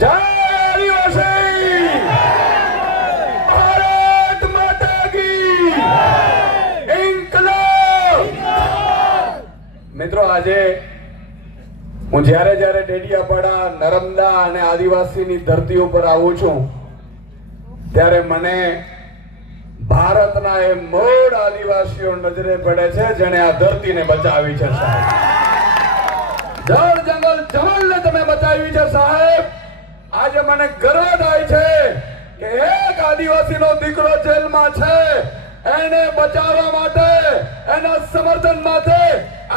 જય આદિવાસી! ભારત માતા કી ઇન્કલાબ! મિત્રો, આજે હું જ્યારે ડેડિયાપાડા, નર્મદા અને આદિવાસીની ધરતી ઉપર આવું છું ત્યારે મને ભારતના એ મૂળ આદિવાસીઓ નજરે પડે છે જેણે આ ધરતીને બચાવી છે. સાહેબ, જળ જંગલ જમલને તમે બચાવી છે. સાહેબ, આજે મને ગર્વ થાય છે કે એક આદિવાસીનો દીકરો જેલમાં છે, એને બચાવવા માટે, એના સમર્થન માટે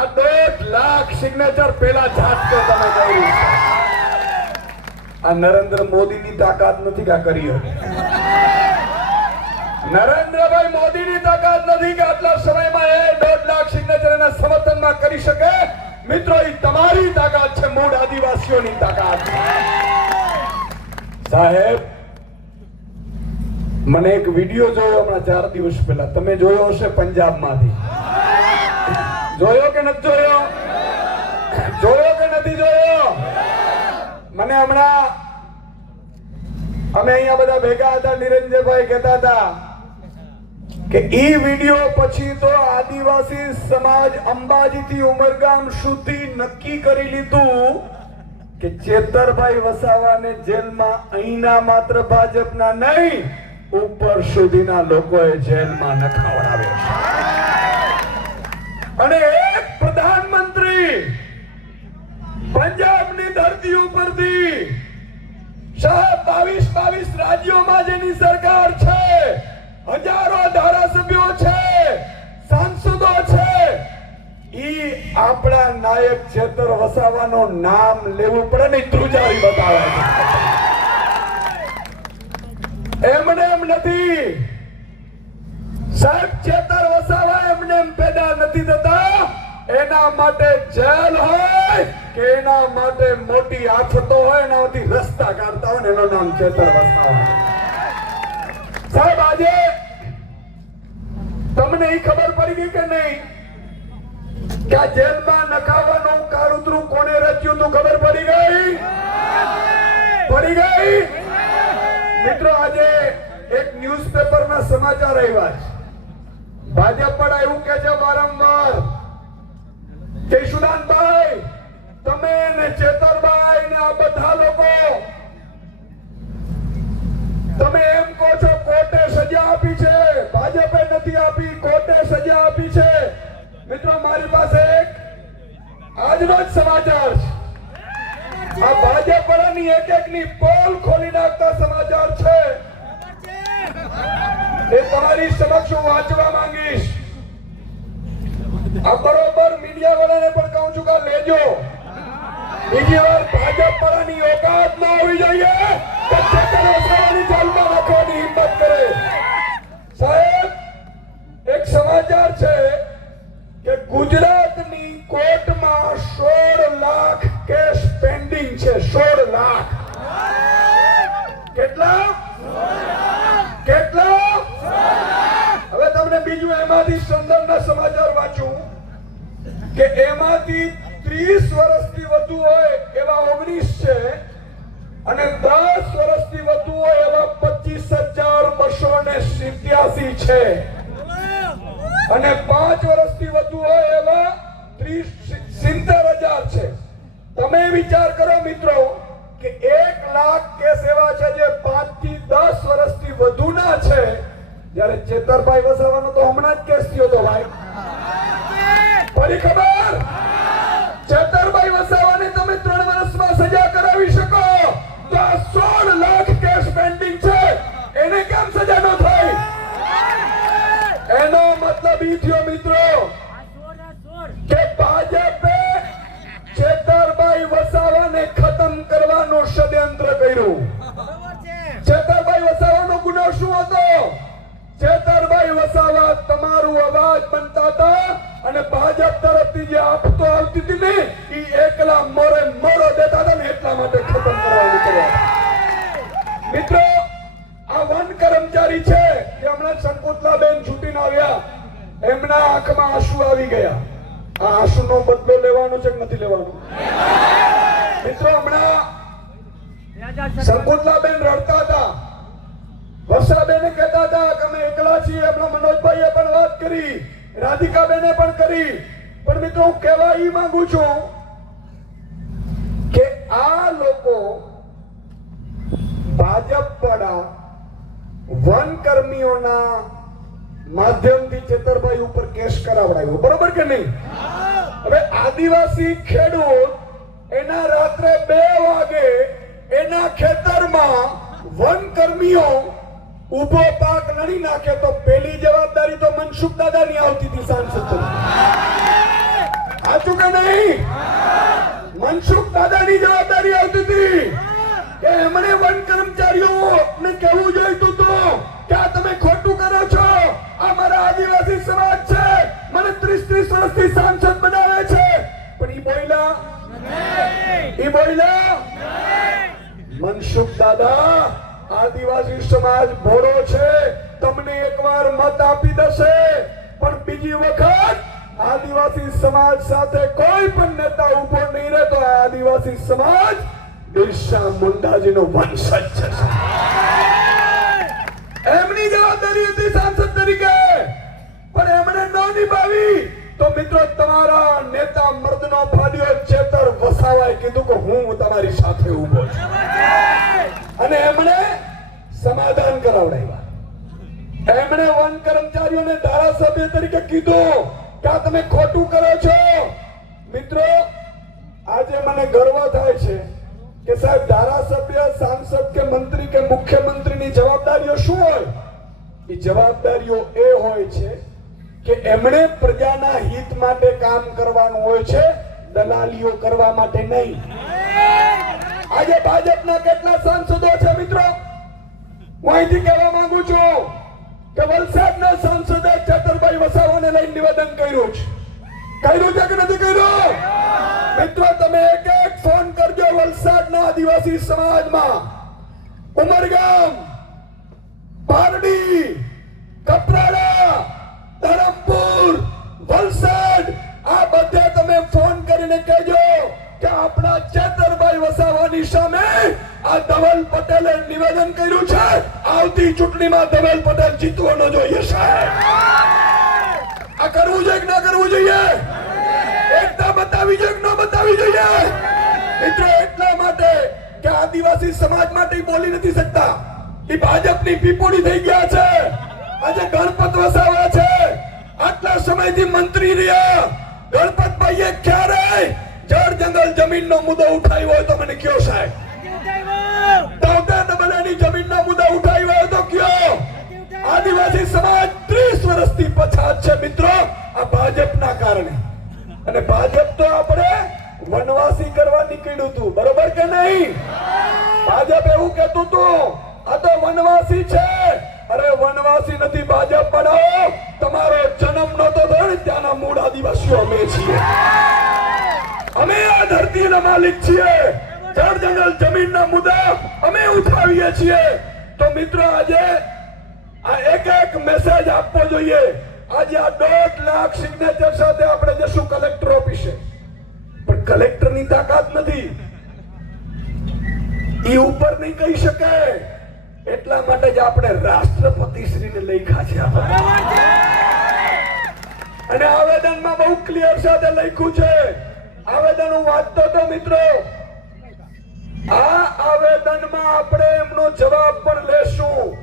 આ 1.5 લાખ સિગ્નેચર પેલા ઝાટકે તમે કર્યું છે. આ નરેન્દ્ર મોદીની તાકાત નથી કે આ કરી હતી. નરેન્દ્રભાઈ મોદીની તાકાત નથી કે આટલા સમયમાં એ 1.5 લાખ સિગ્નેચર એના સમર્થનમાં કરી શકે. મિત્રો, એ તમારી તાકાત છે, મૂળ આદિવાસીઓની તાકાત. સાહેબ, મને એક વિડિયો જોયો હમણાં 4 દિવસ પહેલા, તમે જોયો હશે, પંજાબમાંથી. જોયો કે નથી જોયો? જોયો કે નથી જોયો? મને હમણાં અમે અહીંયા બધા ભેગા હતા, નિરંજયભાઈ કહેતા હતા કે ઈ વિડિયો પછી તો આદિવાસી સમાજ અંબાજીથી ઉમરગામ સુધી નક્કી કરી લીધું કે ચેતરભાઈ વસાવાને જેલમાં અહીંના માત્ર ભાજપના નહીં, ઉપર સુધીના લોકોએ જેલમાં નખાવડાવ્યો છે. અને એક પ્રધાનમંત્રી પંજાબની ધરતી ઉપરથી, સાહેબ, 22 રાજ્યોમાં જેની સરકાર છે, હજારો ધારાસભ્યો છે, સાંસદો છે, ઈ આપણા નાયક ચેતર વસાવાનું નામ લેવું પડે ને ધ્રુજારી બતાવે છે. એમને એમ નથી સાહેબ, ચેતર વસાવા એમને એમ પેદા નથી થતા. એના માટે જેલ હોય કે એના માટે મોટી આફતો હોય, એનાથી રસ્તા કાઢતા હોય ને એનું નામ ચેતર વસાવા. સાહેબ, આજે તમને એ ખબર પડી ગઈ કે નહીં કે આ જેલમાં નખાવાનું કાળુતરું કોને રચ્યું તું? ખબર પડી ગઈ? પડી ગઈ? મિત્રો, આજે એક ન્યૂઝપેપરના સમાચાર આવ્યા છે. ભાજપ પણ એવું કે છે વારંવાર કે સુદાનભાઈ, તમે ને ચેતરભાઈ ને આ બધા લોકો તમે એમ કહો છો કોર્ટે સજા આપી છે, ભાજપે નથી આપી, કોર્ટે સજા આપી છે. મિત્રો, મારી પાસે એક આજનો જ સમાચાર છે. આ ભાજપ વાળાની એક-એકની પોલ ખોલી નાખતા સમાચાર છે. એ તમારી સમક્ષ હું વાંચવા માંગીશ. આ બરોબર મીડિયા વાળાને પણ કહું છું કે લેજો. બીજી વાર ભાજપ વાળાની ઓકાત ન હોવી જોઈએ કે ચેતર વસાવાની જેલમાં રાખવાની હિંમત કરે. સાહેબ, એક સમાચાર છે કે ગુજરાતની કોર્ટમાં 16 લાખ કેસ પેન્ડિંગ છે. 16 લાખ. કેટલા? કેટલા? હવે તમને બીજું એમાંથી સંદર્ભના સમાચાર વાંચું કે એમાંથી 30 વર્ષથી વધુ હોય એવા 19 છે અને 10 વર્ષથી વધુ હોય એવા 25,287 છે અને 5 વર્ષથી વધુ હોય એવા 70,000 છે. તમે વિચાર કરો મિત્રો કે 1 લાખ કેસ એવા છે જે 5 થી 10 વર્ષથી વધુના છે, જ્યારે ચેતરભાઈ વસાવાનો તો હમણાં જ કેસ થયો તો ભાઈ. પડી ખબર? ચેતરભાઈ વસાવાને તમે 3 વર્ષમાં સજા કરાવી શકો તો આ 16 લાખ કેસ પેન્ડિંગ છે, એને કેમ સજા ન થઈ? એનો મતલબ ઈ થયો મિત્રો કે ભાજપે ચેતરભાઈ વસાવાને ખતમ કરવાનું ષડયંત્ર કર્યું. ચેતરભાઈ વસાવાનો ગુનો શું હતો? ચેતરભાઈ વસાવા તમારું અવાજ બનતા હતા અને ભાજપ તરફથી જે આપતો આવતી હતી ને એ એકલા મોરે મોરો દેતા હતા ને એટલા માટે ખતમ કરવાનું કર્યું. મિત્રો, આ વન કર્મચારી છે કે હમણાં શંકુતલાબેન છૂટીને આવ્યા, એમના આંખમાં આંસુ આવી ગયા. આ આંસુનો બદલો લેવાનો છે કે નથી લેવાનો? મિત્રો, હમણાં સંકુતલાબેન રડતા હતા, વર્ષાબેન કહેતા હતા કે અમે એકલા છીએ. આપણા મનોજભાઈએ પણ વાત કરી, રાધિકાબેને પણ કરી. પણ મિત્રો હું કહેવા ઈ માંગુ છું કે આ લોકો ભાજપ વાળા વનકર્મીઓના માધ્યમથી ચેતરભાઈ ઉપર કેસ કરાવડાવ્યો, બરોબર કે નહીં? હવે આદિવાસી ખેડૂત એના રાત્રે 2 વાગે એના ખેતરમાં વનકર્મીઓ ઉભો પાક લડી નાખે તો પેલી જવાબદારી તો મનસુખ દાદાની આવતી હતી સાંસદ. સાચું કે નહીં? મનસુખ દાદાની જવાબદારી આવતી હતી કે એમણે વન કર્મચારીઓને કહેવું જોઈતું હતું કે આ તમે ખોટું કરો છો, આ મારા આદિવાસી સમાજ છે, મને 30 વર્ષથી સાંસદ બનાવે છે. પણ ઈ બોલ્યા મનસુખ દાદા, આદિવાસી સમાજ ભોળો છે, તમને એકવાર મત આપી દેશે, પણ બીજી વખત આદિવાસી સમાજ સાથે કોઈ પણ નેતા ઉભો નહીં રહે તો આદિવાસી સમાજ બિરસા મુંડાજીનો વંશજ છે. એમની જવાબદારી હતી સાંસદ તરીકે, પણ એમણે ન નિભાવી. તો મિત્રો તમારા નેતા મર્દનો ફાડ્યો ચેતર વસાવાએ કીધું કે હું તમારી સાથે ઉભો છું, અને એમણે સમાધાન કરાવડાવ્યા. એમણે વન કર્મચારીઓને ધારાસભ્ય તરીકે કીધું કે આ તમે ખોટું કરો છો. મિત્રો આજે મને ગર્વ થાય છે કે સાહેબ ધારાસભ્ય, સાંસદ કે મંત્રી કે મુખ્યમંત્રીની જવાબદારીઓ શું હોય? એ જવાબદારીઓ એ હોય છે કે એમણે પ્રજાના હિત માટે કામ કરવાનું હોય છે, દલાલીઓ કરવા માટે નહીં. આજે ભાજપના કેટલા સાંસદો છે મિત્રો? હું અહીંથી કહેવા માંગુ છું કે વલસાડના સાંસદે ચેતરભાઈ વસાવાને લઈને નિવેદન કર્યું છે. કર્યું છે કે નથી કર્યું? મિત્રો તમે એક ફોન કરજો વલસાડના આદિવાસી સમાજમાં, ઉમરગામ, પારડી, કપરાડા, ધરમપુર, વલસાડ, આ બધે તમે ફોન કરીને કહેજો કે આપણા ચેતરભાઈ વસાવાની સામે આ ધવલ પટેલે નિવેદન કર્યું છે, આવતી ચૂંટણીમાં ધવલ પટેલ જીતવાનો જોઈએ. સાહેબ આ કરવું જોઈએ કે ના કરવું જોઈએ? એકતા બતાવી જોઈએ કે ન બતાવી જોઈએ? મિત્રો એટલા માટે કે આદિવાસી સમાજ માટે બોલી નથી શકતા, એ ભાજપની પીપોડી થઈ ગયા છે. આજે ગણપત વસાવા છે, આટલા સમયથી મંત્રી રહ્યા. ગણપતભાઈએ ક્યારે જળ જંગલ જમીનનો મુદ્દો ઉઠાવ્યો હોય તો મને કયો સાહેબ? 73 જમીનનો મુદ્દો ઉઠાવ્યો હોય તો કયો? આદિવાસી સમાજ 30 વર્ષથી પછાત છે મિત્રો, આ ભાજપના કારણે. અને ભાજપ તો આપણે વનવાસી કરવા નીકળ્યું હતું, બરોબર કે નહીં? ભાજપ એવું કહેતું હતું આ તો વનવાસી છે. અરે વનવાસી નથી ભાજપ બનાવો, તમારો જન્મ નતો થયો ને ત્યાંના મૂળ આદિવાસીઓ અમે છીએ. અમે આ ધરતીના માલિક છીએ, જળ જંગલ જમીનના મુદ્દા અમે ઉઠાવીએ છીએ. તો મિત્રો આજે આ એક મેસેજ આપવો જોઈએ. આજે આ 1.5 લાખ સિગ્નેચર સાથે આપણે જશું કલેક્ટર ઓફિસે, પણ કલેક્ટરની તાકાત નથી, ઈ ઉપર નહીં કહી શકે. એટલા માટે જ આપણે રાષ્ટ્રપતિ શ્રીને લખ્યા છે, અને આવેદનમાં બહુ ક્લિયર સાથે લખ્યું છે. આવેદન હું વાંચતો હતો મિત્રો, આ આવેદનમાં આપણે એમનો જવાબ પણ લેશું.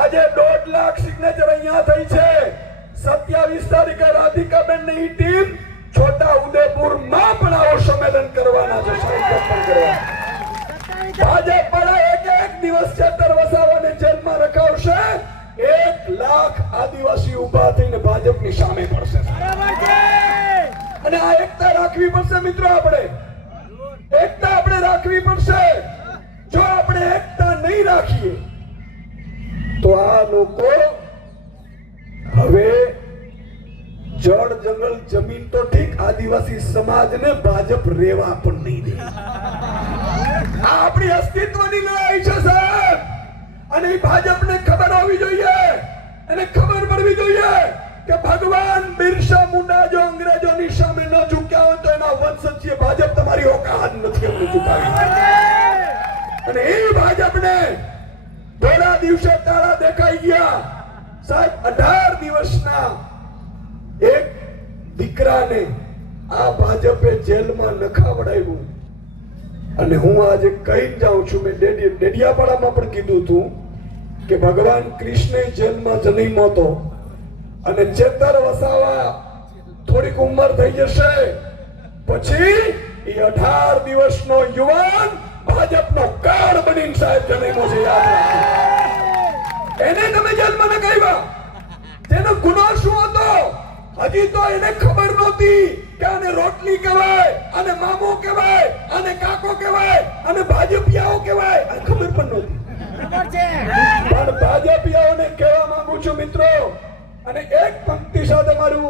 આજે 1.5 લાખ સિગ્નેચર અહીંયા થઈ છે. 27 તારીખે રાધિકાબેન ની ટીમ છોટા ઉદેપુરમાં પણ આવો સંમેલન કરવાના છે. ભાજપ વાળા એક દિવસ ચેતર વસાવાને જેલમાં રખાવશે, 1 લાખ આદિવાસી ઉભા થઈને ભાજપની સામે પડશે. અને આ એકતા રાખવી પડશે મિત્રો, આપણે એકતા આપણે રાખવી પડશે. જો આપણે એકતા નહીં રાખીએ તો આ લોકો હવે જળ જંગલ જમીન તો ઠીક, આદિવાસી સમાજને ભાજપ રેવા પણ નહીં દે. આ આપણી અસ્તિત્વની લડાઈ છે સાહેબ, અને ભાજપને ખબર હોવી જોઈએ, અને ખબર પડવી જોઈએ કે ભગવાન બિરસા મુંડા જો અંગ્રેજોની સામે ન ઝૂક્યા હોય તો એના વંશજ છે. ભાજપ તમારી ઓકાત નથી અમને ઝુકાવી, અને એ અમને થોડા દિવસે તાળા દેખાઈ ગયા સાહેબ 18 દિવસના એક દીકરાને આ ભાજપે જેલમાં નખાવડાવ્યું અને હું આજે કહીને જાઉં છું મેં ડેડિયાપાડામાં પણ કીધું હતું કે ભગવાન કૃષ્ણે જેલમાં જન્મ્યો હતો અને ચેતર વસાવા થોડીક ઉંમર થઈ જશે પછી એ 18 દિવસનો યુવાન ભાજપનો કાર્ડ બનીને સાહેબ જન્મ્યો છે યાદ રાખજો એને તમે જેલમાં નખાવ્યા તેનો ગુનો શું હતો હજી તો એને ખબર નહોતી કે આને રોટલી કહેવાય આને મામો કહેવાય આને કાકો કહેવાય આને ભાજપિયાઓ કહેવાય આ ખબર પણ નહોતી પણ ભાજપિયાઓને કહેવા માંગુ છું મિત્રો અને એક પંક્તિ સાથે મારું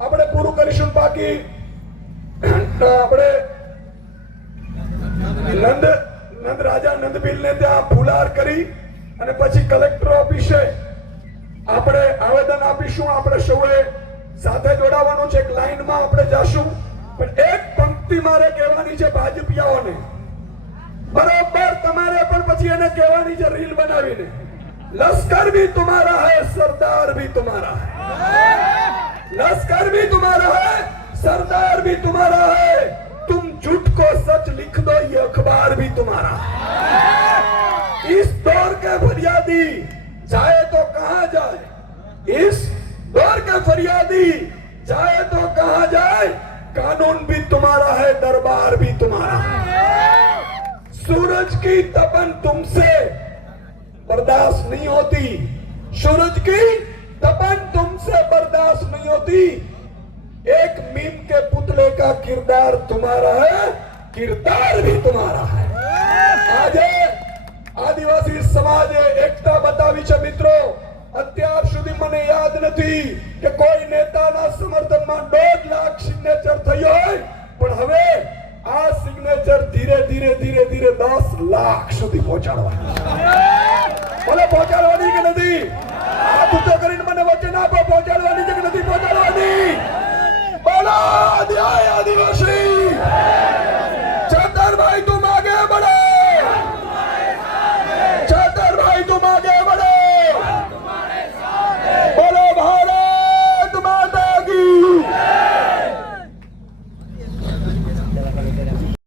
આપણે પૂરું કરીશું બાકી આપણે નંદ રાજા નંદબીલને ત્યાં ફુલાર કરી અને પછી કલેક્ટર ઓફિસે આપણે આવેદન આપીશું આપણે સૌએ સાથે જોડાવાનું છે એક લાઈનમાં આપણે જાશું પણ એક પંક્તિ મારે કહેવાની છે ભાજપિયાઓને બરોબર તમારે પણ પછી એને કહેવાની છે રીલ બનાવીને लश्कर भी तुम्हारा है सरदार भी तुम्हारा है लश्कर भी तुम्हारा है सरदार भी तुम्हारा है तुम झूठ को सच लिख दो ये अखबार भी तुम्हारा है इस दौर के फरियादी जाए तो कहां जाए इस दौर के फरियादी जाए तो कहां जाए कानून भी तुम्हारा है दरबार भी तुम्हारा है सूरज की तपन तुमसे बर्दाश्त नहीं होती सूरज की तपन तुमसे बर्दाश्त नहीं होती एक मीम के पुतले का किरदार तुम्हारा है किरदार भी तुम्हारा है આજે આદિવાસી સમાજે એકતા બતાવી છે મિત્રો અત્યાર સુધી મને યાદ નથી કે કોઈ નેતાના સમર્થનમાં 1.5 લાખ સિગ્નેચર થયો હોય પણ હવે આ સિગ્નેચર ધીરે ધીરે ધીરે ધીરે 10 લાખ સુધી પહોંચાડવા બોલે પહોંચાડવાની કે નથી આ તો કરીને મને વચન આપો પહોંચાડવાની છે કે નથી પહોંચાડવાની બોલો આદિવાસી